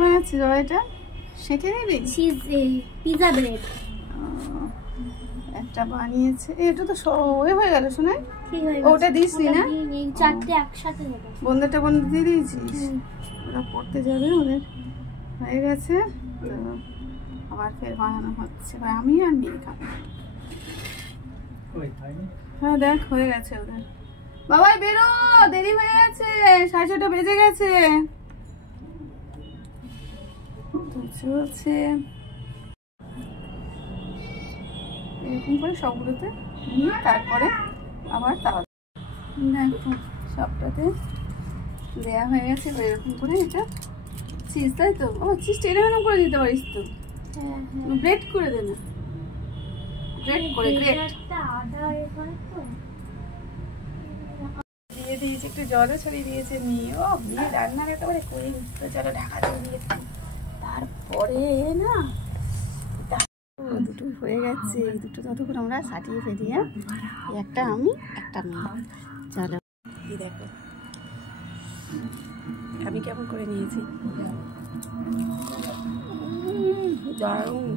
বানাচ্ছিস বাবা? এটা শেখে নিবি? পিজা ব্রেড একটা বানিয়েছে। এটা তো হয়ে গেল শোনাই। ওটা দিসনি না? চারটে একসাথে হবে। বন্ধুটা বন্ধু দিয়ে দিয়েছিস? ওরা পড়তে যাবে, ওদের হয়ে গেছে তো আবার ফের বানানো হচ্ছে। আমি আর মেয়ে খাবো। হ্যাঁ দেখ হয়ে গেছে ওদের। বাবাই বেরো, দেরি হয়ে গেছে, 6:30 বেজে গেছে। চলছে এরকম করে সবগুলোতে নিয়ে তারপরে আবার তাওয়া দেখো সবটাতে দেয়া হয়ে গেছে। এরকম করে এটা চিজ, তাই তো? ও চিজটা এরকম করে দিতে পারিস তো। হ্যাঁ ব্রেড করে দে না, ব্রেড করে গ্রেট দিয়ে দিয়েছে। একটু জলও ছড়িয়ে দিয়েছে মেয়ে। ও মেয়ে রান্নার একেবারে করে তো চলো ঢাকা দিয়ে দিয়েছি। তারপরে না দুটো হয়ে গেছে, দুটো ততক্ষণ আমরা সাটিয়ে ফেলিয়ে, একটা আমি একটা মেয়ে। চলো এই দেখো আমি কেমন করে নিয়েছি। দারুণ।